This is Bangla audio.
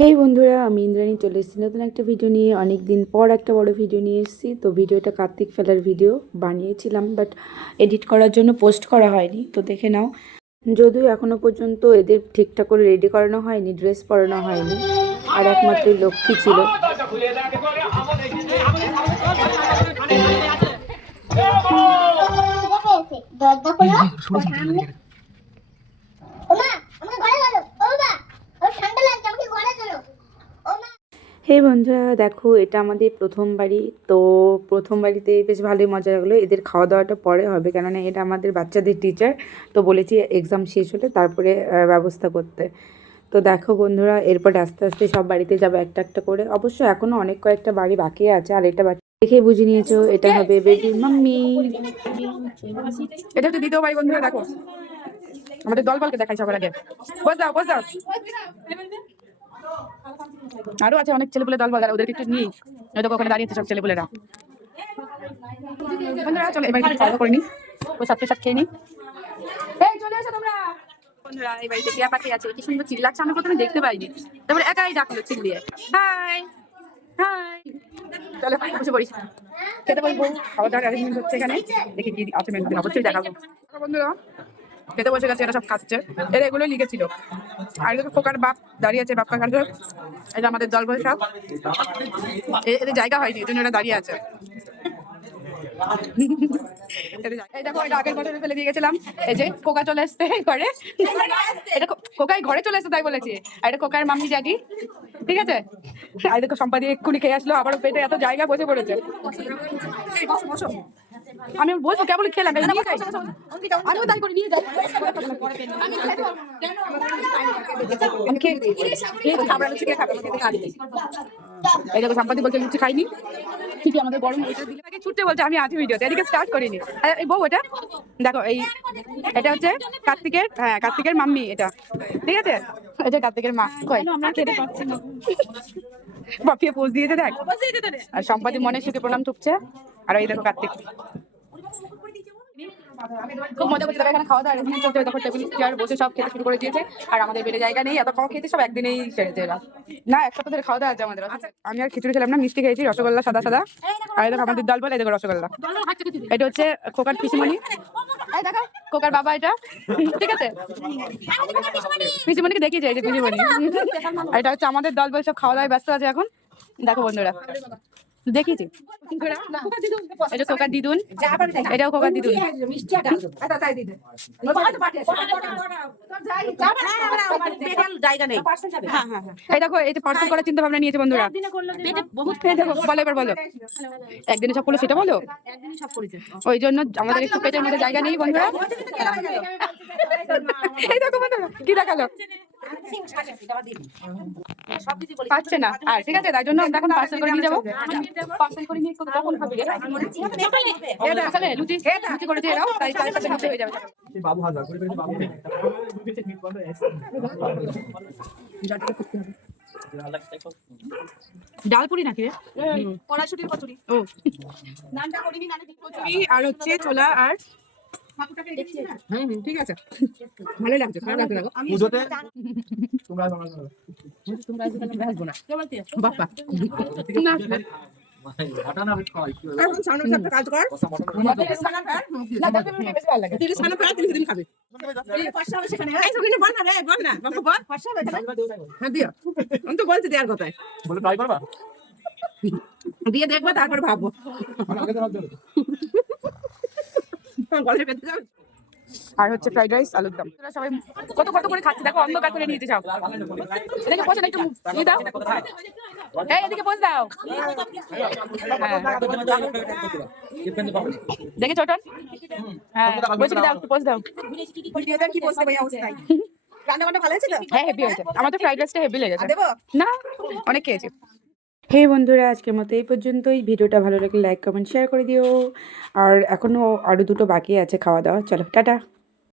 হেই বন্ধুরা আমি ইন্দ্রাণী চলে এসেছি নতুন একটা ভিডিও নিয়ে অনেক দিন পর একটা বড় ভিডিও নিয়ে এসেছি তো ভিডিওটা কার্তিক ফেলার ভিডিও বানিয়েছিলাম বাট এডিট করার জন্য পোস্ট করা হয়নি তো দেখে নাও যদিও এখনও পর্যন্ত এদের ঠিকঠাক করে রেডি করানো হয়নি ড্রেস পরানো হয়নি আর একমাত্র লক্ষ্মী ছিল দরজা খোলো সামনে ওমা আমাকে ঘরে চলো ও বাবা ওর ঠান্ডা লাগছে আমাকে ঘরে চলো ওমা হে বন্ধুরা, দেখো, এটা আমাদের প্রথম বাড়ি। তো প্রথম বাড়িতে বেশ ভালোই মজা লাগল। এদের খাওয়া দাওয়াটা পরে হবে, কেননা এটা আমাদের বাচ্চাদের টিচার তো বলেছি এক্সাম শেষ হলে তারপরে ব্যবস্থা করতে। তো দেখো বন্ধুরা, এরপর আস্তে আস্তে সব বাড়িতে যাব একটা একটা করে। অবশ্য এখনও অনেক কয়েকটা বাড়ি বাকি আছে, আর এটা দেখে বুঝে নিয়েছো, এটা হবে বেবির মাম্মি এটা হচ্ছে দ্বিতীয় ভাই বন্ধুরা, দেখো। আমাদের দল বলকে দেখাই সবার আগে। বস দাও বস দাও। আরও আছে অনেক ছেলেপুলে দল বল ওদেরকে একটু নিই ওই দেখো ওখানে দাঁড়িয়েছে সব ছেলেপুলেরা। বন্ধুরা, চলো এবার করে নি। ওই সাথে সাথে খেয়ে নি। এই আছে, কি সুন্দর চিল্লাচ্ছে আমি প্রথমে দেখতে পাইনি। তারপরে একাই ডাকলো চলো হচ্ছে এখানে। দেখি কি আছে অবশ্যই দেখাবো। বন্ধুরা খেতে বসে গেছে, এরা সব খাচ্ছে। এরা এগুলো লিখেছিল। আর এদিকে খোকার বাপ দাঁড়িয়ে আছে বাপ কাকার এটা আমাদের দল এ- এদের জায়গা হয়নি এই জন্য এরা দাঁড়িয়ে আছে। দেখো, এটা আগের বছরে দিয়ে গেছিলাম। এই যে চলে এটা ঘরে চলে তাই এটা মাম্মি ঠিক আছে? আর আসলো, আবারও পেটে এত জায়গা বসে পড়েছে। আমি বলব কেবল খেলাম নিয়ে যাই। আমিও তাই করে নিয়ে যাই। আমি খেয়ে এই তো খাবার লুচি খেয়ে খাব খেতে খাবি এই দেখো বলছে লুচি খাইনি। ঠিকই আমাদের গরম আগে ছুটতে বলছে আমি আছি ভিডিওতে এদিকে স্টার্ট করিনি। এই বউ এটা? দেখো এই এটা হচ্ছে কার্তিকের হ্যাঁ কার্তিকের মাম্মি এটা। ঠিক আছে? এটা কার্তিকের মা। কই? আমরা খেতে না। বাপিয়ে পোজ দিয়েছে দেখ। আর সম্পাদি মনের সুখে প্রণাম ঠুকছে আর এই দেখো কার্তিক। খুব মজা করছে তারা এখানে খাওয়া দাওয়া arrangement চলছে তখন টেবিল চেয়ার বসে সব খেতে শুরু করে দিয়েছে। আর আমাদের বেড়ে জায়গা নেই এত খাওয়া খেতে সব একদিনেই সেরেছে এরা। না এক সপ্তাহ ধরে খাওয়া দাওয়া আছে আমাদের। আচ্ছা, আমি আর খিচুড়ি খেলাম না মিষ্টি খেয়েছি রসগোল্লা সাদা সাদা। আর দেখো আমাদের ডাল বল দেখো রসগোল্লা। এটা হচ্ছে খোকার পিসিমণি। এই দেখো। খোকার বাবা এটা। ঠিক আছে? পিসিমণিকে দেখিয়েছে এই যে পিসিমণি। এটা হচ্ছে আমাদের দল বল সব খাওয়া দাওয়ায় ব্যস্ত আছে এখন। দেখো বন্ধুরা। দেখিয়েছি এটা খোকার দিদুন। এটাও খোকার দিদুন। এই দেখো পার্সেল করার চিন্তা ভাবনা নিয়েছে বন্ধুরা। বলো এবার বলো। একদিনে সব করল সেটা বলো? ওই জন্য আমাদের একটু পেটের মধ্যে জায়গা নেই বন্ধুরা। এই দেখো বন্ধুরা কি দেখাল? পাচ্ছে না। আর ঠিক আছে তাই জন্য আমরা এখন পার্সেল করে নিয়ে যাব। পার্সেল করে নিয়ে কখন খাবে? লুচি লুচি তাই তাদের সাথে লুচি হয়ে যাবে। বাবু হাজার করে পেয়েছে বাবু। ডাল পুরি নাকি রে? কড়াইশুটির কচুরি। ও। নানটা করিনি নানে কচুরি আর হচ্ছে ছোলা আর হুম হুম, ঠিক আছে। ভালো লাগছে খারাপ লাগছে দেখো। পুজোতে? তোমরা বাপ্পা না। হ্যাঁ, দিয়ে দেখব তারপর ভাববো। পেতে। আর হচ্ছে ফ্রাইড রাইস আলুর দম। তোরা সবাই কত কত করে খাচ্ছে দেখো অন্ধকার করে এদিকে বসে একটু নিয়ে দাও। এই এদিকে বস দাও। হ্যাঁ। দেখে ছোটন হ্যাঁ বসে দাও একটু বস দাও। কি ভাই অবস্থায় রান্না বান্না ভালো হয়েছিল হ্যাঁ হেভি হয়েছে। আমার তো ফ্রাইড রাইসটা হেভি লেগেছে। না অনেক খেয়েছি। হে বন্ধুরা, আজকের মতো এই পর্যন্তই। ভিডিওটা ভালো লাগলে লাইক কমেন্ট শেয়ার করে দিও। আর এখনও আরও দুটো বাকি আছে খাওয়া দাওয়া। চলো, টাটা।